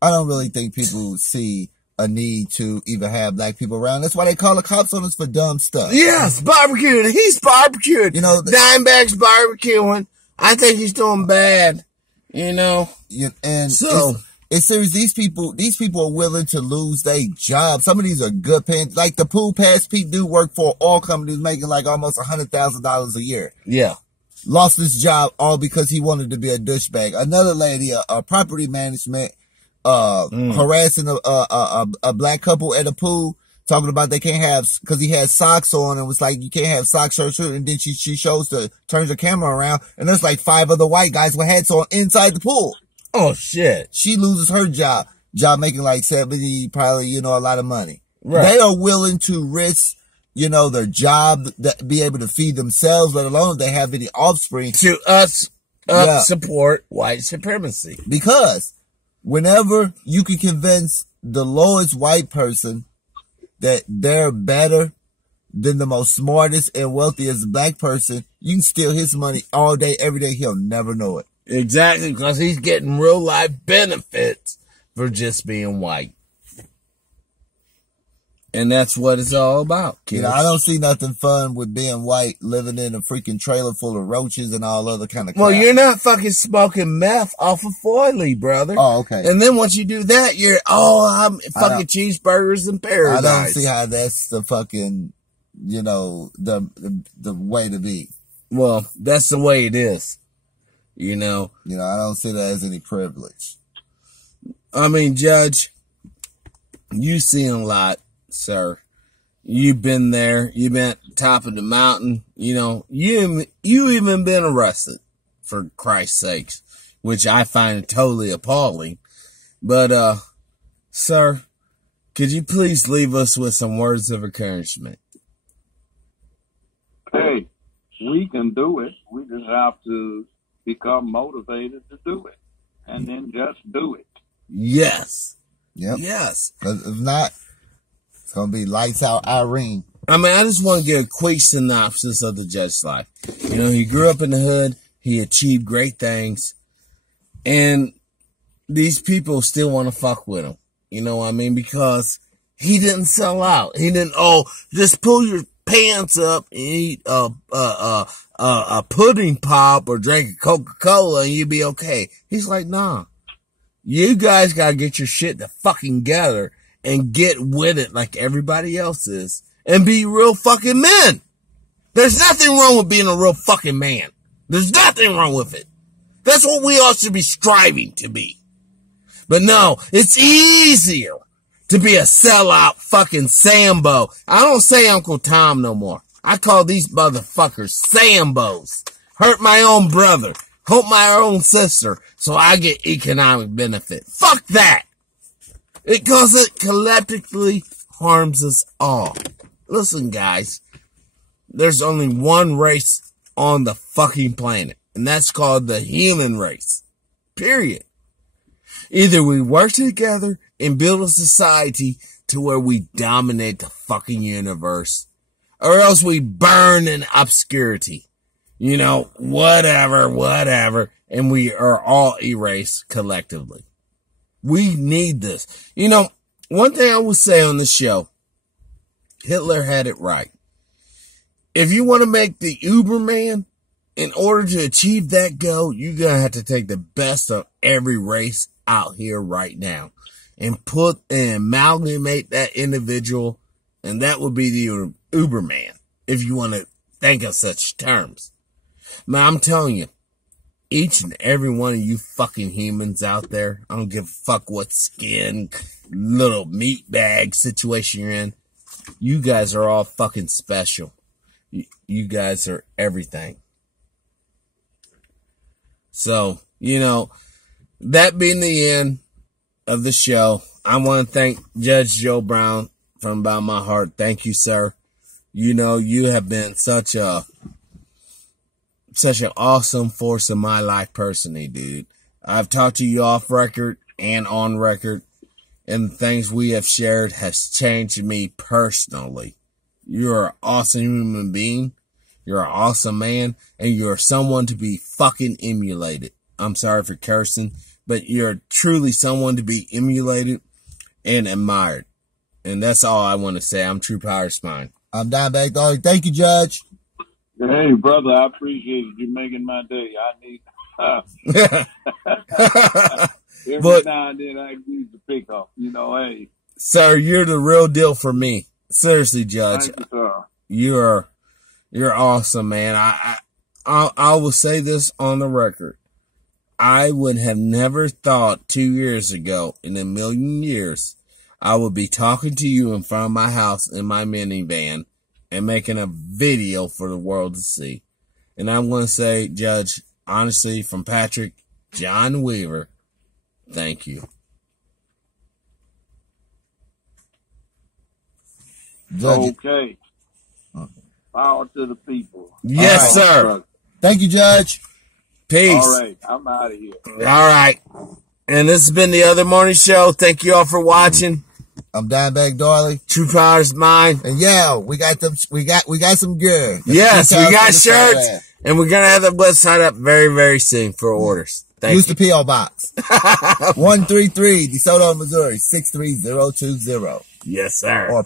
don't really think people see a need to even have black people around. That's why they call the cops on us for dumb stuff. Yes, barbecuing. He's barbecued. Dimebag's barbecuing. I think he's doing bad. And So It's serious. These people are willing to lose their job. Some of these are good paying. Like the pool pass Pete dude worked for oil companies making like almost $100,000 a year. Yeah. Lost his job all because he wanted to be a douchebag. Another lady, a property management, harassing a black couple at a pool, talking about they can't have, cause he had socks on and was like, you can't have socks, shirt, and then she turns the camera around and there's like 5 other white guys with hats on inside the pool. Oh shit. She loses her job making like 70, probably, a lot of money. Right. They are willing to risk, their job, be able to feed themselves, let alone if they have any offspring. To support white supremacy. Because whenever you can convince the lowest white person that they're better than the most smartest and wealthiest black person, you can steal his money all day, every day. He'll never know it. Exactly, because he's getting real life benefits for just being white. And that's what it's all about, kids. I don't see nothing fun with being white, living in a freaking trailer full of roaches and all other kind of crap. Well, you're not fucking smoking meth off of foilie, brother. Oh, okay. And then once you do that, you're, I'm fucking cheeseburgers in paradise. I don't see how that's the fucking, the way to be. Well, that's the way it is. I don't see that as any privilege. I mean, Judge, you've seen a lot, sir. You've been there. You've been at the top of the mountain. You even been arrested, for Christ's sakes, which I find totally appalling. But, sir, could you please leave us with some words of encouragement? Hey, we can do it. We just have to become motivated to do it, and then just do it. Yes. Yep. Yes. If not, it's going to be lights out Irene. I mean, I just want to give a quick synopsis of the Judge's life. He grew up in the hood. He achieved great things. And these people still want to fuck with him. You know what I mean? Because he didn't sell out. He didn't, just pull your pants up and eat a pudding pop or drink a Coca-Cola and you'll be okay. He's like, nah. You guys gotta get your shit to fucking together and get with it like everybody else is and be real fucking men. There's nothing wrong with being a real fucking man. There's nothing wrong with it. That's what we all should be striving to be. But no, it's easier to be a sellout fucking Sambo. I don't say Uncle Tom no more. I call these motherfuckers Sambos. Hurt my own brother. Hurt my own sister. So I get economic benefit. Fuck that. Because it collectively harms us all. Listen, guys. There's only one race on the fucking planet. And that's called the human race. Period. Either we work together and build a society to where we dominate the fucking universe, or else we burn in obscurity. Whatever, and we are all erased collectively. We need this. One thing I will say on this show, Hitler had it right. If you want to make the Uberman, in order to achieve that goal, you're going to have to take the best of every race out here right now and amalgamate that individual, and that would be the Uberman, if you want to think of such terms. Man, I'm telling you, each and every one of you fucking humans out there, I don't give a fuck what skin, little meat bag situation you're in, you guys are all fucking special. You guys are everything. So, that being the end of the show, I want to thank Judge Joe Brown from About My Heart. Thank you, sir. You have been such an awesome force in my life personally, dude. I've talked to you off record and on record, and the things we have shared has changed me personally. You're an awesome human being. You're an awesome man, and you're someone to be fucking emulated. I'm sorry for cursing, but you're truly someone to be emulated and admired. And that's all I want to say. I'm TruePowerIsMine. I'm Dimebag Dog. Thank you, Judge. Hey, brother, I appreciate you making my day. I need But now and then I use the pickup. Hey. sir, you're the real deal for me. Seriously, Judge. Thank you, sir. You're awesome, man. I will say this on the record. I would have never thought 2 years ago in a million years I would be talking to you in front of my house in my minivan and making a video for the world to see. And I'm going to say, Judge, honestly, from Patrick John Weaver, thank you. Judge. Okay. Power to the people. Yes, right, sir. brother. Thank you, Judge. Peace. All right. I'm out of here. All right. And this has been the Other Morning Show. Thank you all for watching. I'm Dimebag Darley. True Power is Mine. And yeah, we got some gear. Yes, we got shirts. And we're going to have the website up very, very soon for orders. Thank Use you. the P.O. Box. 133 DeSoto, Missouri, 63020. Yes, sir. Or